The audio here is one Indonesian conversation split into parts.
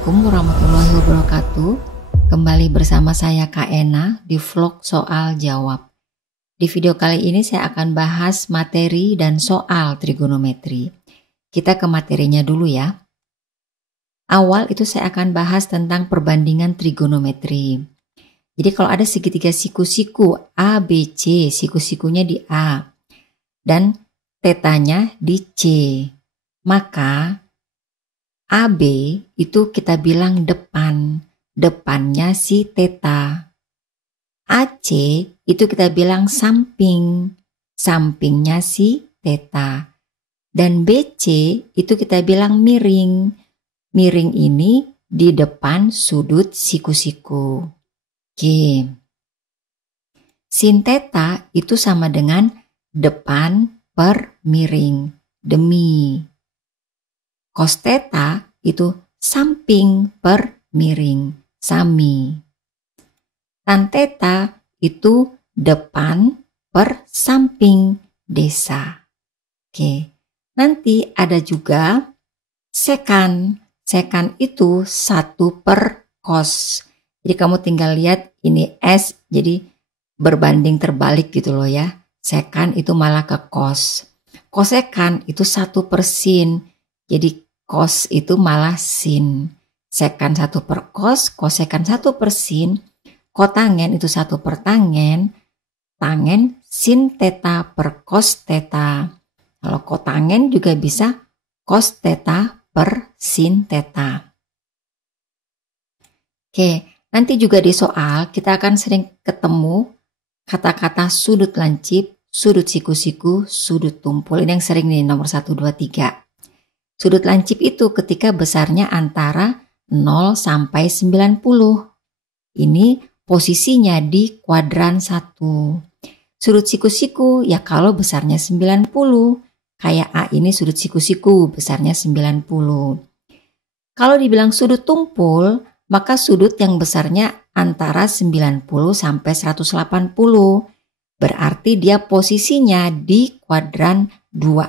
Assalamualaikum warahmatullahi wabarakatuh. Kembali bersama saya Kak Ena di vlog soal jawab. Di video kali ini saya akan bahas materi dan soal trigonometri. Kita ke materinya dulu ya. Awal itu saya akan bahas tentang perbandingan trigonometri. Jadi kalau ada segitiga siku-siku A, B, C, siku-sikunya di A dan tetanya di C, maka AB itu kita bilang depan, depannya si teta. AC itu kita bilang samping, sampingnya si teta. Dan BC itu kita bilang miring, miring ini di depan sudut siku-siku. Oke. Sin teta itu sama dengan depan per miring, demi. Cos theta itu samping per miring, sami. Tan theta itu depan per samping, desa. Oke, nanti ada juga sekan. Sekan itu 1 per cos. Jadi kamu tinggal lihat ini S, jadi berbanding terbalik gitu loh ya. Sekan itu malah ke cos. Kosekan itu 1 per sin. Jadi cos itu malah sin. Sekan 1 per cos, kosekan 1 per sin. Kotangen itu 1 per tangen. Tangen sin theta per cos theta. Kalau kotangen juga bisa cos theta per sin theta. Oke, nanti juga di soal kita akan sering ketemu kata-kata sudut lancip, sudut siku-siku, sudut tumpul. Ini yang sering nih nomor 1, 2, 3. Sudut lancip itu ketika besarnya antara 0 sampai 90. Ini posisinya di kuadran 1. Sudut siku-siku ya kalau besarnya 90. Kayak A ini sudut siku-siku besarnya 90. Kalau dibilang sudut tumpul, maka sudut yang besarnya antara 90 sampai 180. Berarti dia posisinya di kuadran 2.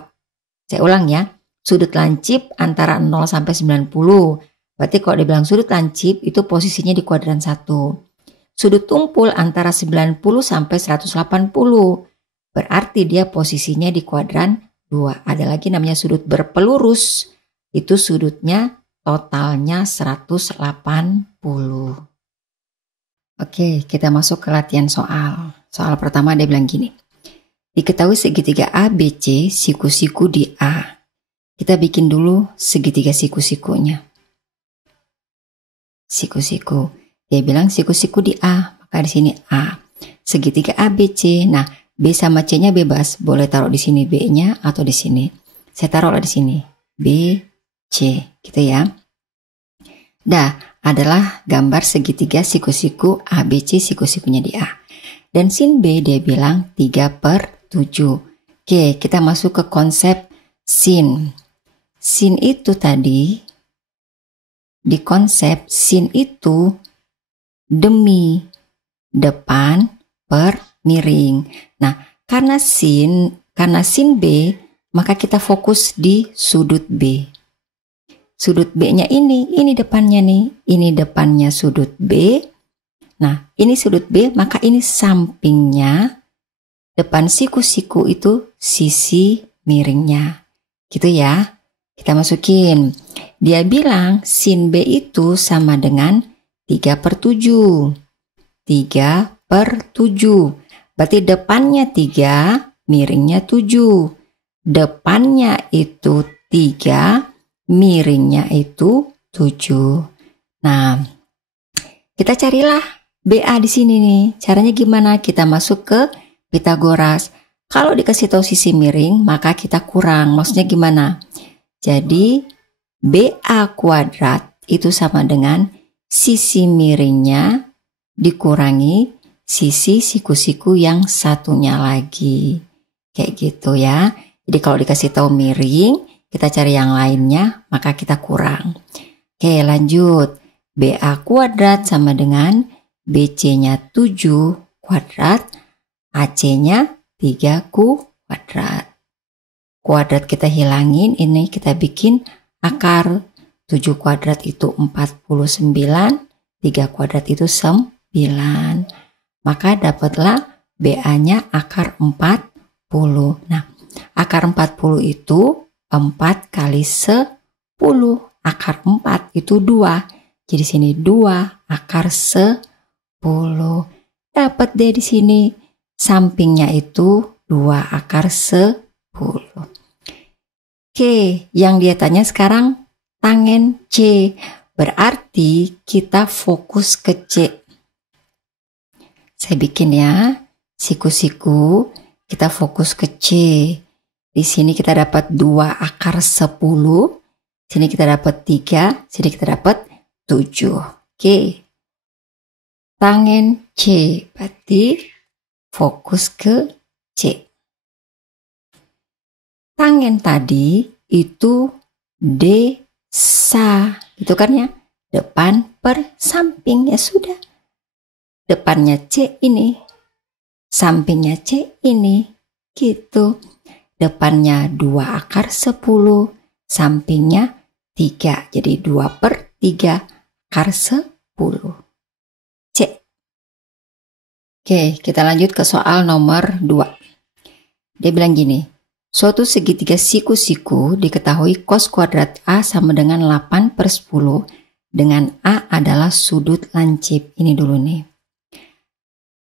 Saya ulang ya. Sudut lancip antara 0 sampai 90. Berarti kalau dibilang sudut lancip itu posisinya di kuadran 1. Sudut tumpul antara 90 sampai 180. Berarti dia posisinya di kuadran 2. Ada lagi namanya sudut berpelurus. Itu sudutnya totalnya 180. Oke, kita masuk ke latihan soal. Soal pertama dia bilang gini. Diketahui segitiga ABC siku-siku di A. Kita bikin dulu segitiga siku-sikunya. Siku-siku. Dia bilang siku-siku di A, maka di sini A. Segitiga ABC. Nah, B sama C-nya bebas, boleh taruh di sini B-nya atau di sini. Saya taruhlah di sini B, C, gitu ya. Dah, adalah gambar segitiga siku-siku ABC siku-sikunya di A. Dan sin B dia bilang 3 per 7. Oke, kita masuk ke konsep sin. Sin itu tadi, di konsep sin itu demi, depan per miring. Nah, karena sin B, maka kita fokus di sudut B. Sudut B-nya ini depannya nih, ini depannya sudut B. Nah, ini sudut B, maka ini sampingnya, depan siku-siku itu sisi miringnya. Gitu ya. Kita masukin. Dia bilang sin B itu sama dengan 3 per 7. 3 per 7. Berarti depannya 3, miringnya 7. Depannya itu 3, miringnya itu 7. Nah, kita carilah BA di sini nih. Caranya gimana? Kita masuk ke Pitagoras. Kalau dikasih tahu sisi miring, maka kita kurang. Maksudnya gimana? Jadi BA kuadrat itu sama dengan sisi miringnya dikurangi sisi siku-siku yang satunya lagi. Kayak gitu ya. Jadi kalau dikasih tahu miring, kita cari yang lainnya, maka kita kurang. Oke, lanjut. BA kuadrat sama dengan BC-nya 7 kuadrat, AC-nya 3 kuadrat. Kuadrat kita hilangin, ini kita bikin akar. 7 kuadrat itu 49, 3 kuadrat itu 9. Maka dapatlah BA-nya akar 40. Nah, akar 40 itu 4 kali 10. Akar 4 itu 2. Jadi sini 2 akar 10. Dapat deh di sini. Sampingnya itu 2 akar 10. Oke, yang dia tanya sekarang tangen C. Berarti kita fokus ke C. Saya bikin ya. Siku-siku, kita fokus ke C. Di sini kita dapat 2 akar 10. Sini kita dapat 3. Sini kita dapat 7. Oke. Tangen C. Berarti fokus ke C. Tangen tadi itu desa. Gitu kan ya. Depan per samping. Ya sudah. Depannya C ini. Sampingnya C ini. Gitu. Depannya 2 akar 10. Sampingnya 3. Jadi 2 per 3 akar 10. C. Oke, kita lanjut ke soal nomor 2. Dia bilang gini. Suatu segitiga siku-siku diketahui cos kuadrat A sama dengan 8 per 10 dengan A adalah sudut lancip. Ini dulu nih.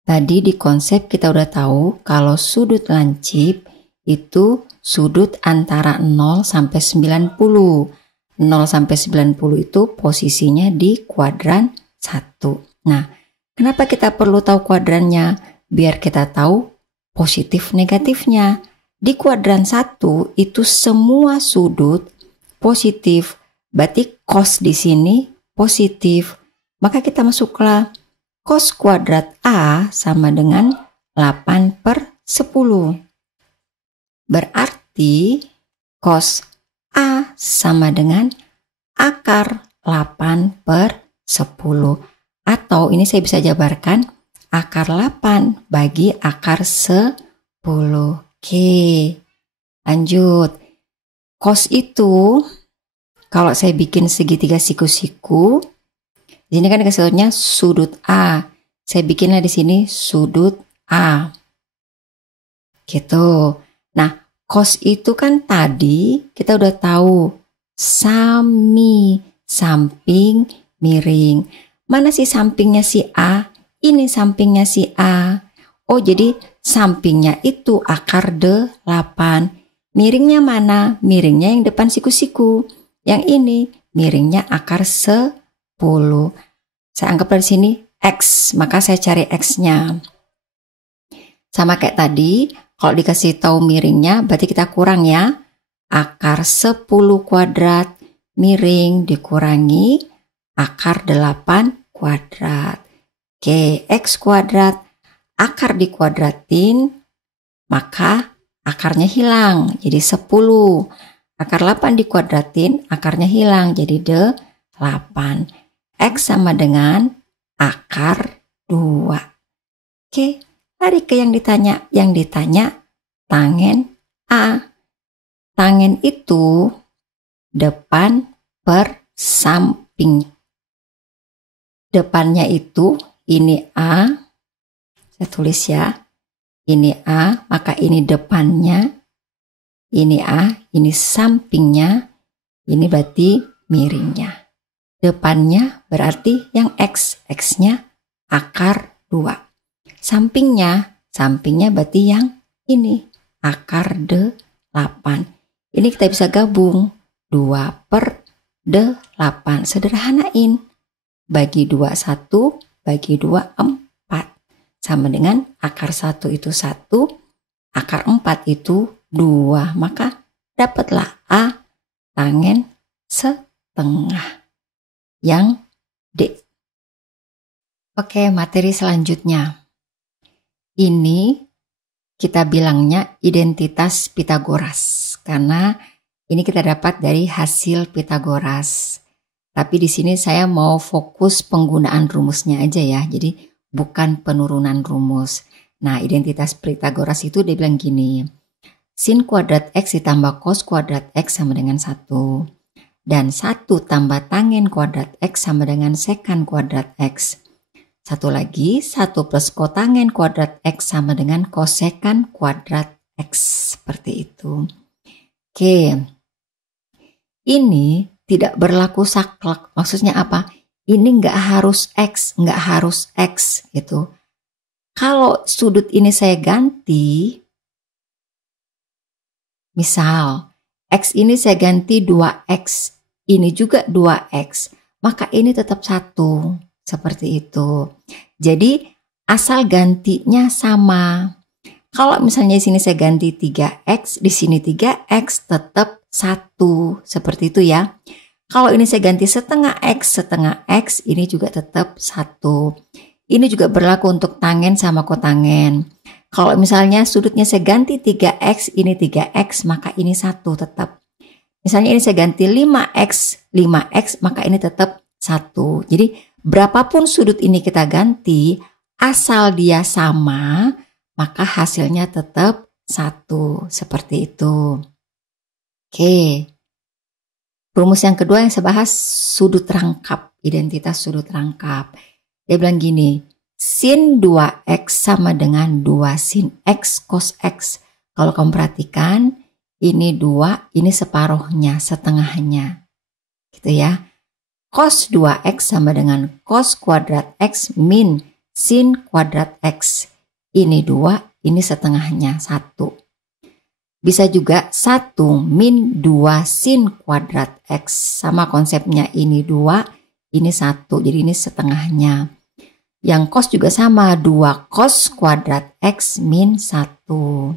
Tadi di konsep kita udah tahu kalau sudut lancip itu sudut antara 0 sampai 90. 0 sampai 90 itu posisinya di kuadran 1. Nah, kenapa kita perlu tahu kuadrannya? Biar kita tahu positif negatifnya. Di kuadran 1 itu semua sudut positif. Berarti cos di sini positif. Maka kita masuklah cos kuadrat A sama dengan 8 per 10. Berarti cos A sama dengan akar 8 per 10. Atau ini saya bisa jabarkan akar 8 bagi akar 10. Oke, lanjut. Cos itu, kalau saya bikin segitiga siku-siku, di sini kan dikasih tahunya sudut A. Saya bikinlah di sini sudut A. Gitu. Nah, cos itu kan tadi kita udah tahu sami, samping, miring. Mana sih sampingnya si A? Ini sampingnya si A. Oh, jadi sampingnya itu akar 8. Miringnya mana? Miringnya yang depan siku-siku. Yang ini miringnya akar 10. Saya anggap di sini X, maka saya cari X-nya. Sama kayak tadi, kalau dikasih tahu miringnya berarti kita kurang ya. Akar 10 kuadrat miring dikurangi akar 8 kuadrat. Oke, X kuadrat. Akar dikuadratin, maka akarnya hilang, jadi 10. Akar 8 dikuadratin, akarnya hilang, jadi 8. X sama dengan akar 2. Oke, lari ke yang ditanya. Yang ditanya tangen A. Tangen itu depan per samping. Depannya itu ini A. Saya tulis ya, ini A, maka ini depannya, ini A, ini sampingnya, ini berarti miringnya. Depannya berarti yang X, X-nya akar 2. Sampingnya berarti yang ini, akar 8. Ini kita bisa gabung, 2 per 8, sederhanain. Bagi 2, 1, bagi 2, 4. Sama dengan akar 1 itu 1, akar 4 itu 2. Maka dapatlah A tangen setengah. Yang D. Oke, materi selanjutnya. Ini kita bilangnya identitas Pitagoras. Karena ini kita dapat dari hasil Pitagoras. Tapi di sini saya mau fokus penggunaan rumusnya aja ya. Jadi bukan penurunan rumus. Nah, identitas Pitagoras itu dia bilang gini. Sin kuadrat X ditambah cos kuadrat X sama dengan 1. Dan 1 tambah tangen kuadrat X sama dengan sekan kuadrat X. Satu lagi, 1 plus kotangen kuadrat X sama dengan kosekan kuadrat X. Seperti itu. Oke. Ini tidak berlaku saklek. Maksudnya apa? Ini nggak harus X gitu. Kalau sudut ini saya ganti, misal X ini saya ganti 2X, ini juga 2X, maka ini tetap 1, seperti itu. Jadi asal gantinya sama. Kalau misalnya di sini saya ganti 3X, di sini 3X tetap 1, seperti itu ya. Kalau ini saya ganti setengah X, ini juga tetap 1. Ini juga berlaku untuk tangen sama kotangen. Kalau misalnya sudutnya saya ganti 3X, ini 3X, maka ini 1 tetap. Misalnya ini saya ganti 5X, maka ini tetap 1. Jadi berapapun sudut ini kita ganti, asal dia sama, maka hasilnya tetap 1. Seperti itu. Oke. Rumus yang kedua yang saya bahas sudut rangkap, identitas sudut rangkap. Dia bilang gini, sin 2X sama dengan 2 sin X cos X. Kalau kamu perhatikan, ini 2, ini separuhnya, setengahnya. Gitu ya. Cos 2X sama dengan cos kuadrat X min sin kuadrat X. Ini 2, ini setengahnya, 1. Bisa juga 1 min 2 sin kuadrat X. Sama konsepnya, ini 2, ini 1. Jadi ini setengahnya. Yang cos juga sama, 2 cos kuadrat X min 1.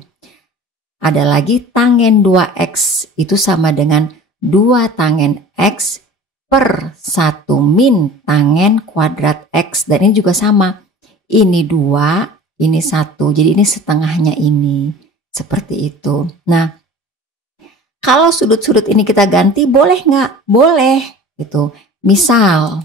Ada lagi tangen 2X, itu sama dengan 2 tangen X per 1 min tangen kuadrat X. Dan ini juga sama, ini 2, ini 1. Jadi ini setengahnya ini. Seperti itu. Nah, kalau sudut-sudut ini kita ganti, boleh nggak? Boleh. Gitu. Misal,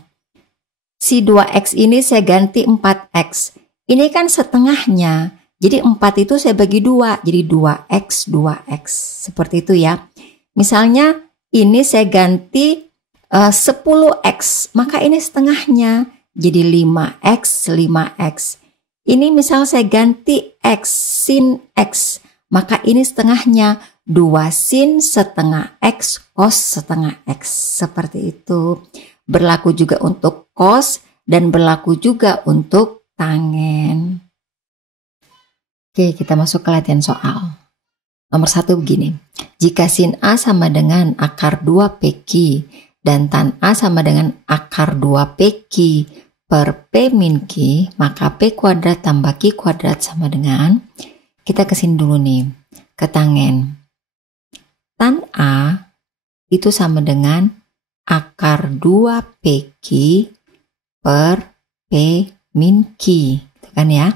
si 2X ini saya ganti 4X. Ini kan setengahnya. Jadi 4 itu saya bagi 2. Jadi 2X, 2X. Seperti itu ya. Misalnya ini saya ganti 10X. Maka ini setengahnya. Jadi 5X, 5X. Ini misal saya ganti X, sin X. Maka ini setengahnya. 2 sin setengah X, cos setengah X. Seperti itu. Berlaku juga untuk cos dan berlaku juga untuk tangen. Oke, kita masuk ke latihan soal. Nomor 1 begini. Jika sin A sama dengan akar 2 PQ dan tan A sama dengan akar 2 PQ per P min Q, maka P kuadrat tambah Q kuadrat sama dengan, kita kesini dulu nih, ke tangen. Tan A itu sama dengan akar 2 PQ per P min Q, gitu kan ya,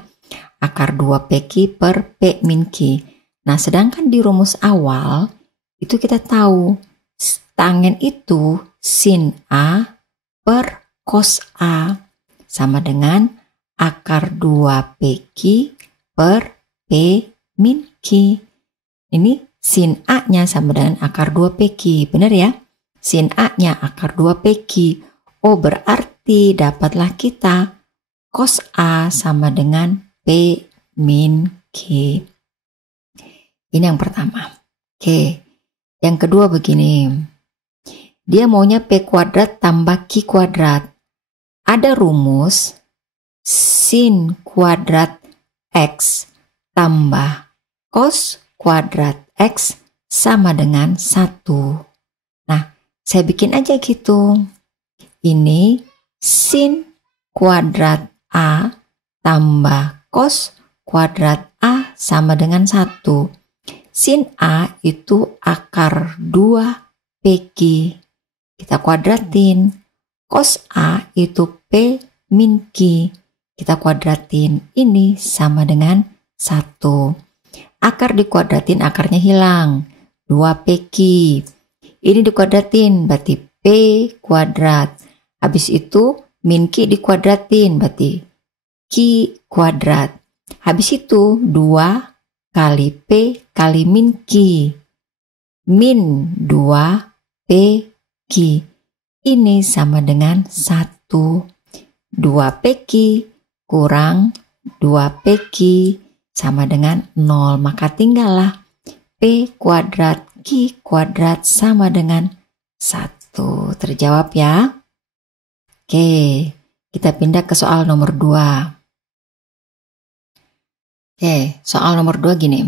akar 2 PQ per P min Q. Nah, sedangkan di rumus awal itu kita tahu tangen itu sin A per cos A sama dengan akar 2 PQ per P min Q. Ini sin A-nya sama dengan akar 2 PQ, benar ya? Sin A-nya akar 2 PQ. Oh, berarti dapatlah kita cos A sama dengan P min Q. Ini yang pertama. Oke, yang kedua begini. Dia maunya P kuadrat tambah Q kuadrat. Ada rumus sin kuadrat X tambah cos kuadrat X sama dengan 1. Nah, saya bikin aja gitu. Ini sin kuadrat A tambah cos kuadrat A sama dengan 1. Sin A itu akar 2 PQ. Kita kuadratin. Cos A itu P min Q. Kita kuadratin. Ini sama dengan 1. Akar dikuadratin, akarnya hilang. 2 PQ. Ini dikuadratin, berarti P kuadrat. Habis itu min Q dikuadratin, berarti Q kuadrat. Habis itu 2 kali P kali min Q. Min 2 P Q. Ini sama dengan 1. 2PQ kurang 2PQ sama dengan 0. Maka tinggallah P kuadrat Q kuadrat sama dengan 1. Terjawab ya? Oke, kita pindah ke soal nomor 2. Oke, soal nomor 2 gini.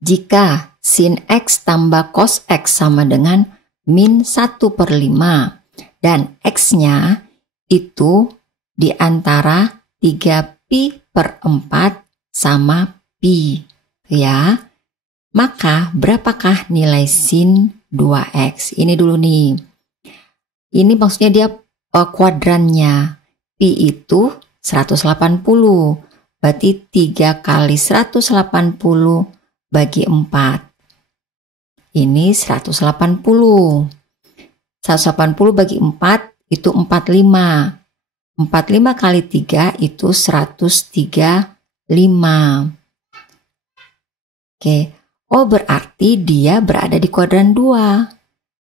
Jika sin X tambah cos X sama dengan min 1/5 dan X-nya itu di antara 3pi/4 sama pi, ya. Maka berapakah nilai sin 2X? Ini dulu nih. Ini maksudnya dia kuadrannya. Pi itu 180. Berarti 3 kali 180 bagi 4. Ini 180. 180 bagi 4 itu 45. 45 kali 3 itu 135. Oke. Oh, berarti dia berada di kuadran 2.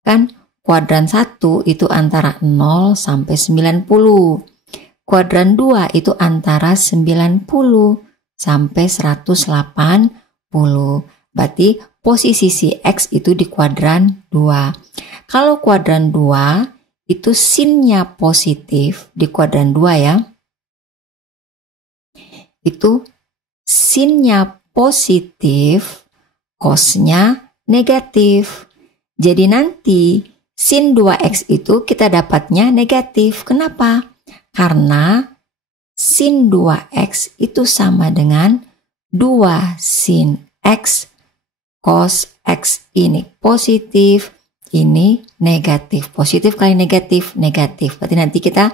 Kan kuadran 1 itu antara 0 sampai 90. Kuadran 2 itu antara 90 sampai 180. Berarti posisi si X itu di kuadran 2. Kalau kuadran 2 itu sinnya positif di kuadran 2 ya. Itu sinnya positif, cosnya negatif. Jadi nanti sin 2X itu kita dapatnya negatif. Kenapa? Karena sin 2X itu sama dengan 2 sin X cos X. Ini positif, ini negatif. Positif kali negatif, negatif. Berarti nanti kita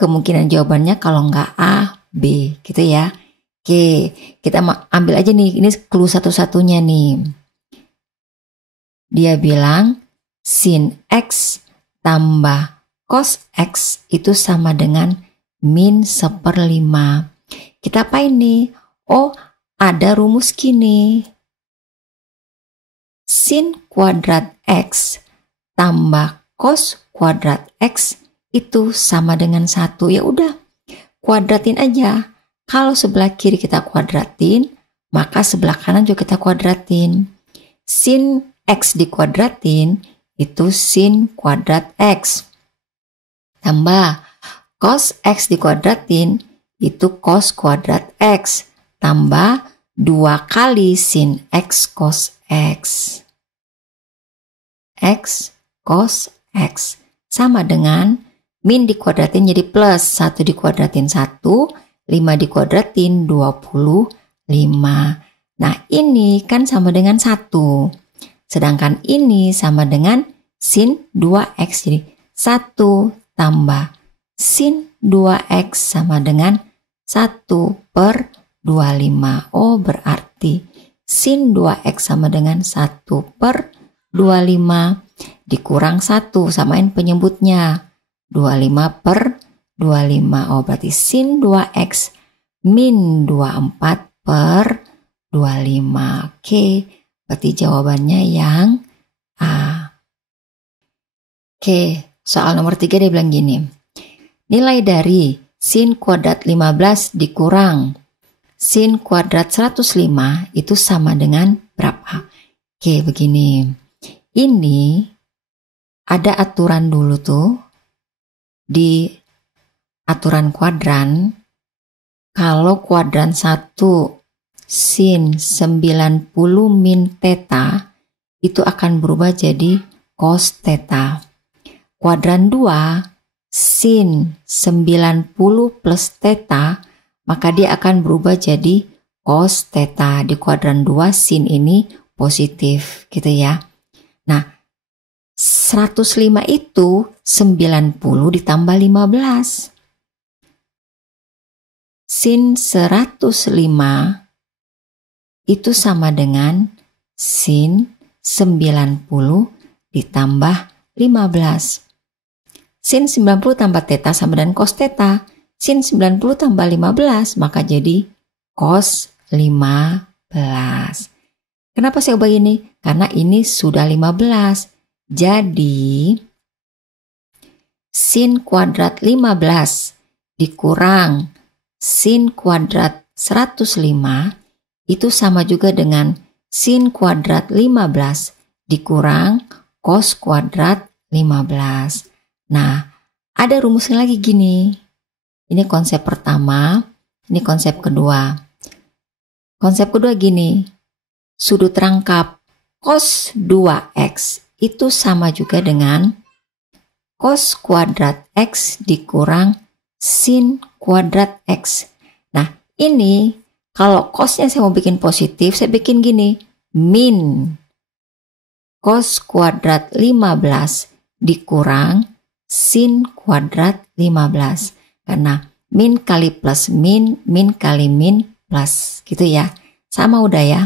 kemungkinan jawabannya kalau nggak A, B gitu ya. Oke, kita ambil aja nih, ini clue satu-satunya nih. Dia bilang sin X tambah cos X itu sama dengan min 1/5. Kita apain nih? Oh, ada rumus gini. Sin kuadrat X tambah cos kuadrat X itu sama dengan 1. Ya udah, kuadratin aja. Kalau sebelah kiri kita kuadratin, maka sebelah kanan juga kita kuadratin. Sin X dikuadratin itu sin kuadrat X. Tambah cos X dikuadratin itu cos kuadrat X. Tambah 2 kali sin X cos X. X cos X sama dengan min dikuadratin jadi plus. 1 dikuadratin 1, 5 dikuadratin 25. Nah ini kan sama dengan 1. Sedangkan ini sama dengan sin 2X. Jadi 1 tambah sin 2X sama dengan 1/25. Oh, berarti sin 2X sama dengan 1/25 dikurang 1, samain penyebutnya. 25/25. Oh, berarti sin 2X min 24/25. Oke, berarti jawabannya yang A. Oke, soal nomor 3 dia bilang gini. Nilai dari sin kuadrat 15 dikurang sin kuadrat 105 itu sama dengan berapa? Oke, begini. Ini ada aturan dulu tuh. Di aturan kuadran, kalau kuadran 1 sin 90 min theta itu akan berubah jadi cos theta. Kuadran 2 sin 90 plus theta, maka dia akan berubah jadi cos theta. Di kuadran 2 sin ini positif gitu ya. Nah, 105 itu 90 ditambah 15. Sin 105 itu sama dengan sin 90 ditambah 15. Sin 90 tambah theta sama dengan cos theta. Sin 90 tambah 15 maka jadi cos 15. Kenapa saya ubah ini? Karena ini sudah 15. Jadi sin kuadrat 15 dikurang sin kuadrat 105 itu sama juga dengan sin kuadrat 15 dikurang cos kuadrat 15. Nah, ada rumusnya lagi gini. Ini konsep pertama, ini konsep kedua. Konsep kedua gini, sudut rangkap cos 2x itu sama juga dengan cos kuadrat x dikurang sin kuadrat x. Nah, ini kalau cosnya saya mau bikin positif, saya bikin gini, min cos kuadrat 15 dikurang sin kuadrat 15. Karena min kali plus min, min kali min plus, gitu ya. Sama udah ya.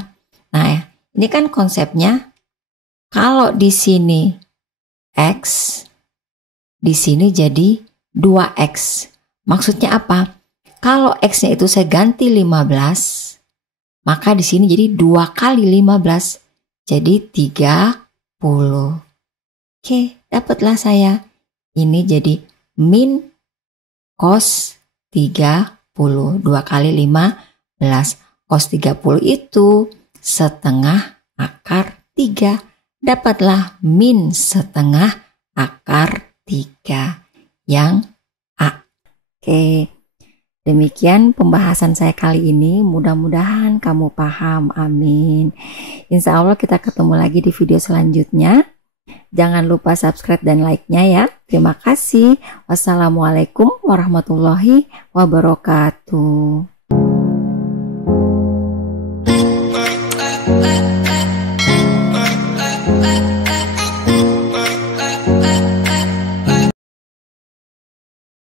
Nah, ini kan konsepnya, kalau di sini x, di sini jadi 2x. Maksudnya apa? Kalau x-nya itu saya ganti 15, maka di sini jadi 2 kali 15, jadi 30. Oke, dapatlah saya. Ini jadi min cos 30, 2 kali 15. Cos 30 itu setengah akar 3. Dapatlah min setengah akar 3 yang A. Oke, demikian pembahasan saya kali ini. Mudah-mudahan kamu paham. Amin. Insya Allah kita ketemu lagi di video selanjutnya. Jangan lupa subscribe dan like-nya ya. Terima kasih. Wassalamualaikum warahmatullahi wabarakatuh.